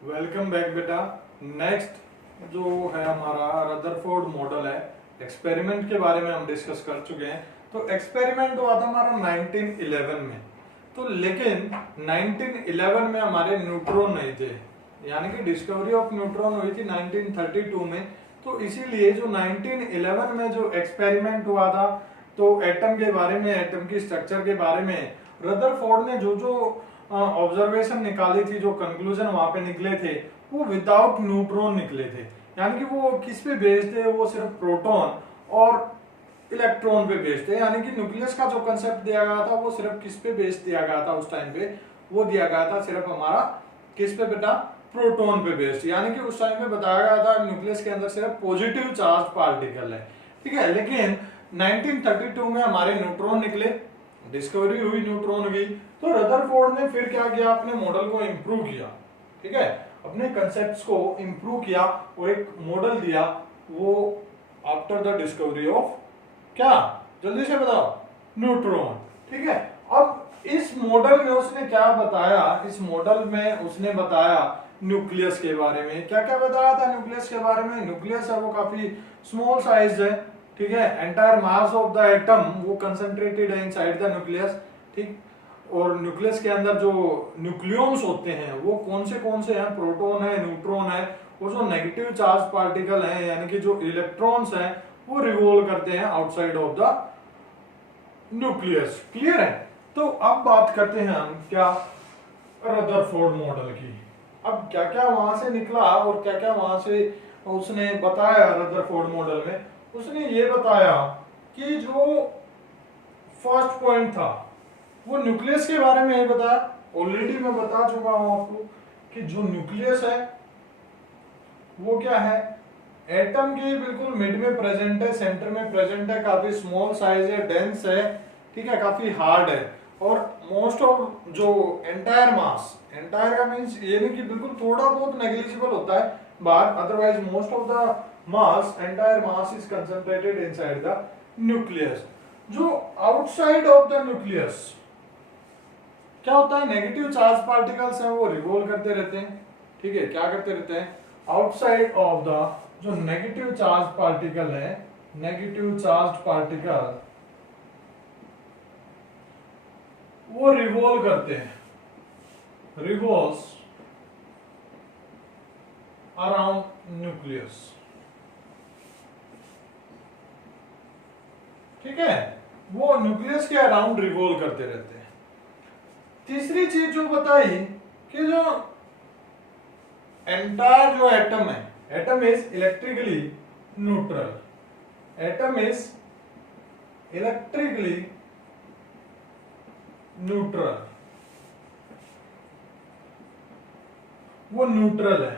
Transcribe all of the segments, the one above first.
Welcome back बेटा। Next जो है हमारा रदरफोर्ड मॉडल है। एक्सपेरिमेंट के बारे में हम डिस्कस कर चुके हैं। तो एक्सपेरिमेंट हुआ था हमारा 1911 में। तो लेकिन 1911 में हमारे न्यूट्रॉन नहीं थे, यानी कि डिस्कवरी ऑफ न्यूट्रॉन हुई थी 1932 में। तो इसीलिए जो 1911 में जो एक्सपेरिमेंट हुआ था, तो एटम के बारे में, एटम की स्ट्रक्चर के बारे में रदरफोर्ड ने जो जो ऑब्जर्वेशन निकाली थी, जो कंक्लूजन वहां पे निकले थे, वो विदाउट न्यूट्रॉन निकले थे। यानी कि वो किस पे बेस्ड थे? वो सिर्फ प्रोटॉन और इलेक्ट्रॉन पे बेस्ड थे। यानी कि न्यूक्लियस का जो कंसेप्ट दिया गया था वो सिर्फ किस पे बेस्ड दिया गया था उस टाइम पे? वो दिया गया था सिर्फ हमारा किस पे बेटा? प्रोटॉन पे बेस्ड। यानी कि उस टाइम पे बताया गया था न्यूक्लियस के अंदर सिर्फ पॉजिटिव चार्ज पार्टिकल है, ठीक है। लेकिन 1932 में हमारे न्यूट्रॉन निकले, डिस्कवरी हुई न्यूट्रॉन की। तो रदरफोर्ड ने फिर क्या किया? अपने मॉडल को इंप्रूव किया, ठीक है, अपने कंसेप्ट्स को इंप्रूव किया और एक मॉडल दिया, वो आफ्टर द डिस्कवरी ऑफ क्या? जल्दी से बताओ, न्यूट्रॉन, ठीक है। अब इस मॉडल में उसने क्या बताया? इस मॉडल में उसने बताया न्यूक्लियस के बारे में। क्या क्या बताया था न्यूक्लियस के बारे में? न्यूक्लियस है वो काफी स्मॉल साइज है, ठीक है। Entire mass of the atom वो कंसंट्रेटेड है इनसाइड द न्यूक्लियस, ठीक। और न्यूक्लियस के अंदर जो न्यूक्लियॉन्स होते हैं वो कौन से हैं? प्रोटॉन है, न्यूट्रॉन है, और जो नेगेटिव चार्ज पार्टिकल हैं यानी कि जो इलेक्ट्रॉन्स हैं वो रिवॉल्व करते हैं outside of the nucleus. Clear है? तो अब बात करते हैं हम क्या? रदरफोर्ड मॉडल की। अब क्या क्या वहां से निकला और क्या क्या वहां से उसने बताया रदरफोर्ड मॉडल में? उसने ये बताया कि जो फर्स्ट पॉइंट था वो न्यूक्लियस के बारे में ही बताया। ऑलरेडी मैं बता चुका हूं आपको कि जो न्यूक्लियस है वो क्या है? एटम के बिल्कुल मिड में प्रेजेंट है, सेंटर में प्रेजेंट है, काफी स्मॉल साइज है, डेंस है, ठीक है, काफी हार्ड है। और मोस्ट ऑफ जो एंटायर मास, एंटायर का मींस ये नहीं कि बिल्कुल थोड़ा बहुत नेग्लिजिबल होता है बाहर, otherwise most of the mass, entire mass is concentrated inside the nucleus. जो आउटसाइड ऑफ द न्यूक्लियस क्या होता है? नेगेटिव चार्ज पार्टिकल्स हैं वो रिवॉल्व करते रहते हैं, ठीक है। क्या करते रहते हैं? आउटसाइड ऑफ द जो नेगेटिव चार्ज पार्टिकल है, नेगेटिव चार्ज पार्टिकल वो रिवॉल्व करते हैं, रिवॉल्व्स अराउंड न्यूक्लियस, ठीक है। वो न्यूक्लियस के अराउंड रिवॉल्व करते रहते हैं। तीसरी चीज जो बताई कि जो एंटायर जो एटम है, atom is electrically neutral, atom is electrically neutral, वो न्यूट्रल है।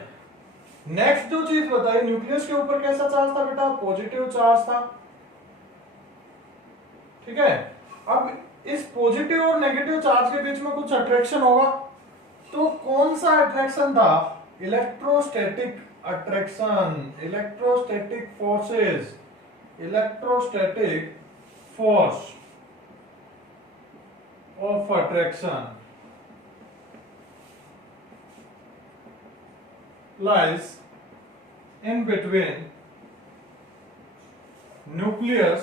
नेक्स्ट जो चीज बताई, न्यूक्लियस के ऊपर कैसा चार्ज था बेटा? पॉजिटिव चार्ज था, ठीक है। अब इस पॉजिटिव और नेगेटिव चार्ज के बीच में कुछ अट्रैक्शन होगा, तो कौन सा अट्रैक्शन था? Electrostatic attraction, electrostatic forces, electrostatic force of attraction lies in between nucleus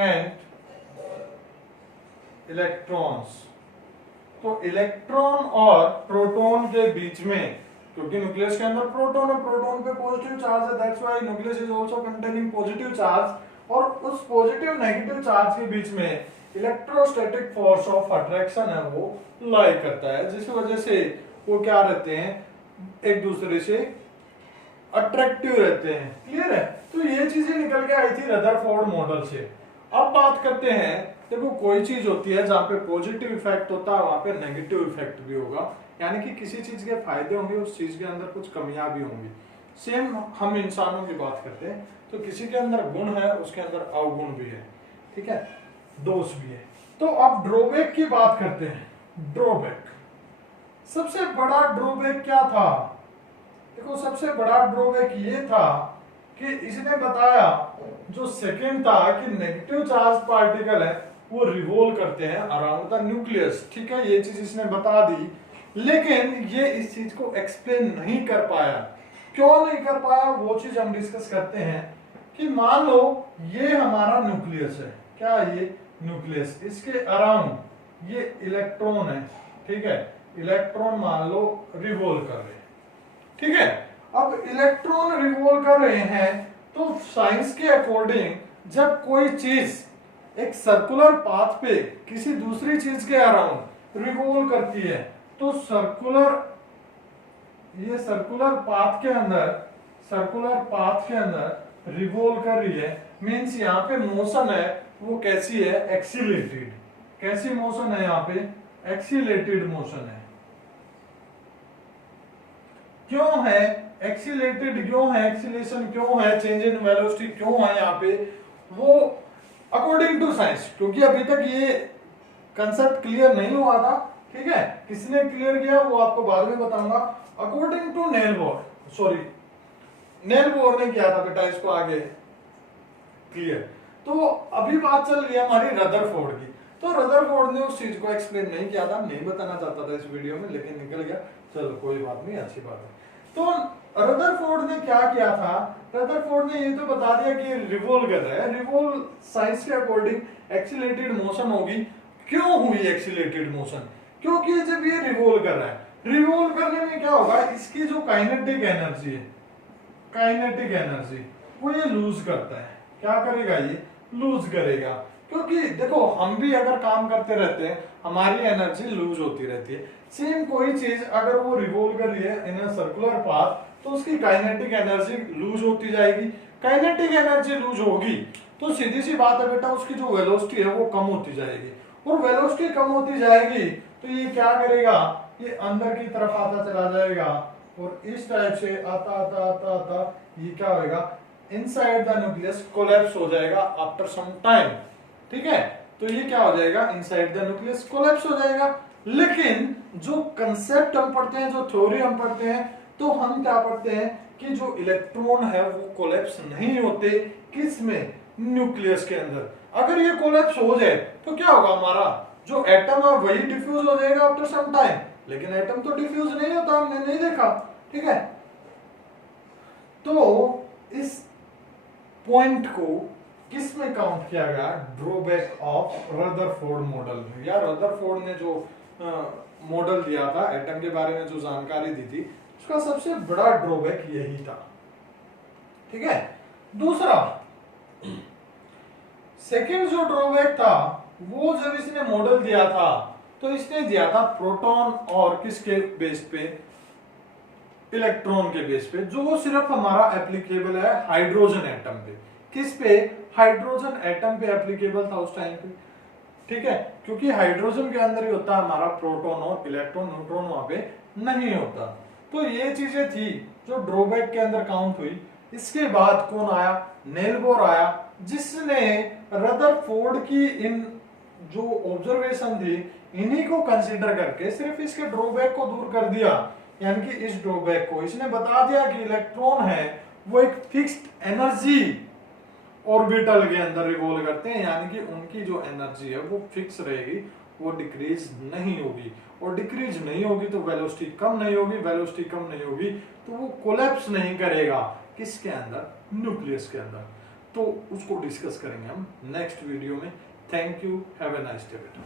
and electrons. तो इलेक्ट्रॉन और प्रोटॉन के बीच में, क्योंकि न्यूक्लियस के अंदर प्रोटॉन है, प्रोटॉन पे पॉजिटिव चार्ज है, that's why nucleus is also containing positive charge. और उस पॉजिटिव नेगेटिव चार्ज के बीच में इलेक्ट्रोस्टैटिक फोर्स ऑफ अट्रैक्शन है वो लाई करता है, जिस वजह से वो क्या रहते हैं? एक दूसरे से अट्रैक्टिव रहते हैं। क्लियर है? तो ये चीजें निकल के आई थी रदरफोर्ड मॉडल से। अब बात करते हैं, देखो कोई चीज होती है जहां पे पॉजिटिव इफेक्ट होता है वहां पे नेगेटिव इफेक्ट भी होगा, यानी कि किसी चीज के फायदे होंगे, उस चीज के अंदर कुछ कमियां भी होंगी। सेम हम इंसानों की बात करते हैं, तो किसी के अंदर गुण है, उसके अंदर अवगुण भी है, ठीक है, दोष भी है। तो अब ड्रॉबैक की बात करते हैं। ड्रॉबैक, सबसे बड़ा ड्रॉबैक क्या था? देखो सबसे बड़ा ड्रॉबैक ये था कि इसने बताया, जो सेकंड था, कि नेगेटिव चार्ज पार्टिकल है वो रिवॉल्व करते हैं अराउंड द न्यूक्लियस, ठीक है। ये चीज इसने बता दी लेकिन ये इस चीज को एक्सप्लेन नहीं कर पाया। क्यों नहीं कर पाया वो चीज हम डिस्कस करते हैं। कि मान लो ये हमारा न्यूक्लियस है, क्या ये न्यूक्लियस, इसके अराउंड ये इलेक्ट्रॉन है, ठीक है, इलेक्ट्रॉन मान लो रिवॉल्व कर रहे हैं, ठीक है। अब इलेक्ट्रॉन रिवॉल्व कर रहे हैं तो साइंस के अकॉर्डिंग जब कोई चीज एक सर्कुलर पाथ पे किसी दूसरी चीज के अराउंड रिवॉल्व करती है तो ये सर्कुलर पाथ के अंदर रिवॉल्व कर रही है, मींस यहाँ पे मोशन है वो कैसी है, एक्सीलेटेड। कैसी मोशन है यहाँ पे, एक्सीलेटेड मोशन है। क्यों है एक्सीलेटेड, क्यों है एक्सीलेशन, क्यों है चेंज इन वेलोसिटी, क्यों है यहाँ पे, वो अकॉर्डिंग टू साइंस, क्योंकि अभी तक ये कंसेप्ट क्लियर नहीं हुआ था, ठीक है। किसने क्लियर किया वो आपको बाद में बताऊंगा। अकॉर्डिंग टू नेल बोर ने किया था बेटा, इसको आगे क्लियर। तो अभी बात चल रही है हमारी रदरफोर्ड की। तो रदरफोर्ड ने उस चीज को एक्सप्लेन नहीं किया था, नहीं बताना चाहता था इस वीडियो में, लेकिन निकल गया, चलो कोई बात नहीं, अच्छी बात है। तो रदरफोर्ड ने क्या किया था, रदरफोर्ड ने ये तो बता दिया कि रिवॉल्व कर रहा है। रिवॉल्व साइंस के अकॉर्डिंग एक्सीलेटेड मोशन होगी। क्यों हुई एक्सीलेटेड मोशन, क्योंकि जब ये रिवॉल्व कर रहा है, रिवॉल्व करने में क्या होगा, इसकी जो काइनेटिक एनर्जी है, काइनेटिक एनर्जी वो ये लूज करता है। क्या करेगा, ये लूज करेगा। क्योंकि देखो हम भी अगर काम करते रहते हैं हमारी एनर्जी लूज होती रहती है। सेम कोई चीज अगर वो रिवॉल्व कर रही है इन अ सर्कुलर पाथ तो उसकी काइनेटिक एनर्जी लूज होती जाएगी। काइनेटिक एनर्जी लूज होगी तो सीधी सी बात है बेटा, उसकी जो वेलोसिटी है वो कम होती जाएगी, और वेलोसिटी कम होती जाएगी तो ये क्या करेगा, ये अंदर की तरफ आता चला जाएगा, और इस टाइप से आता आता आता आता ये क्या होगा, इनसाइड द न्यूक्लियस कोलैप्स हो जाएगा आफ्टर सम टाइम, ठीक है। तो ये क्या हो जाएगा, इनसाइड द न्यूक्लियस कोलैप्स हो जाएगा। लेकिन जो कंसेप्ट हम पढ़ते हैं, जो थ्योरी हम पढ़ते हैं, तो हम क्या पढ़ते हैं कि जो इलेक्ट्रॉन है वो कोलैप्स नहीं होते, किस में, न्यूक्लियस के अंदर। अगर ये कोलैप्स हो जाए तो क्या होगा, हमारा जो एटम है वही डिफ्यूज हो जाएगा आफ्टर सम टाइम, लेकिन एटम तो डिफ्यूज नहीं होता, हमने नहीं देखा, ठीक है। तो इस पॉइंट को किस में काउंट किया गया, ड्रॉबैक ऑफ रदरफोर्ड मॉडल में। या रदरफोर्ड ने जो मॉडल दिया था, एटम के बारे में जो जानकारी दी थी, उसका सबसे बड़ा ड्रॉबैक यही था, ठीक है। दूसरा सेकंड जो ड्रॉबैक था वो जब इसने मॉडल दिया था तो इसने दिया था प्रोटॉन और किसके बेस पे, इलेक्ट्रॉन के बेस पे, जो सिर्फ हमारा एप्लीकेबल है हाइड्रोजन एटम पे। किस पे, हाइड्रोजन एटम पे एप्लीकेबल था उस टाइम पे, ठीक है, क्योंकि हाइड्रोजन के अंदर ही होता है हमारा प्रोटॉन और इलेक्ट्रॉन, न्यूट्रॉन वहां पे नहीं होता। तो ये चीजें थी जो ड्रॉबैक के अंदर काउंट हुई। इसके बाद कौन आया, नेल बोर आया, जिसने रदरफोर्ड की इन जो ऑब्जर्वेशन थी इन्हीं को कंसीडर करके सिर्फ इसके ड्रॉबैक को दूर कर दिया। यानी कि इस ड्रॉबैक को इसने बता दिया कि इलेक्ट्रॉन है वो एक फिक्स्ड एनर्जी ऑर्बिटल के अंदर रिवॉल्व करते हैं, यानी कि उनकी जो एनर्जी है वो फिक्स रहेगी, वो डिक्रीज नहीं होगी, और डिक्रीज नहीं होगी तो वेलोसिटी कम नहीं होगी, वेलोसिटी कम नहीं होगी तो वो कोलैप्स नहीं करेगा, किसके अंदर, न्यूक्लियस के अंदर। तो उसको डिस्कस करेंगे हम नेक्स्ट वीडियो में। Thank you, have a nice day बेटा।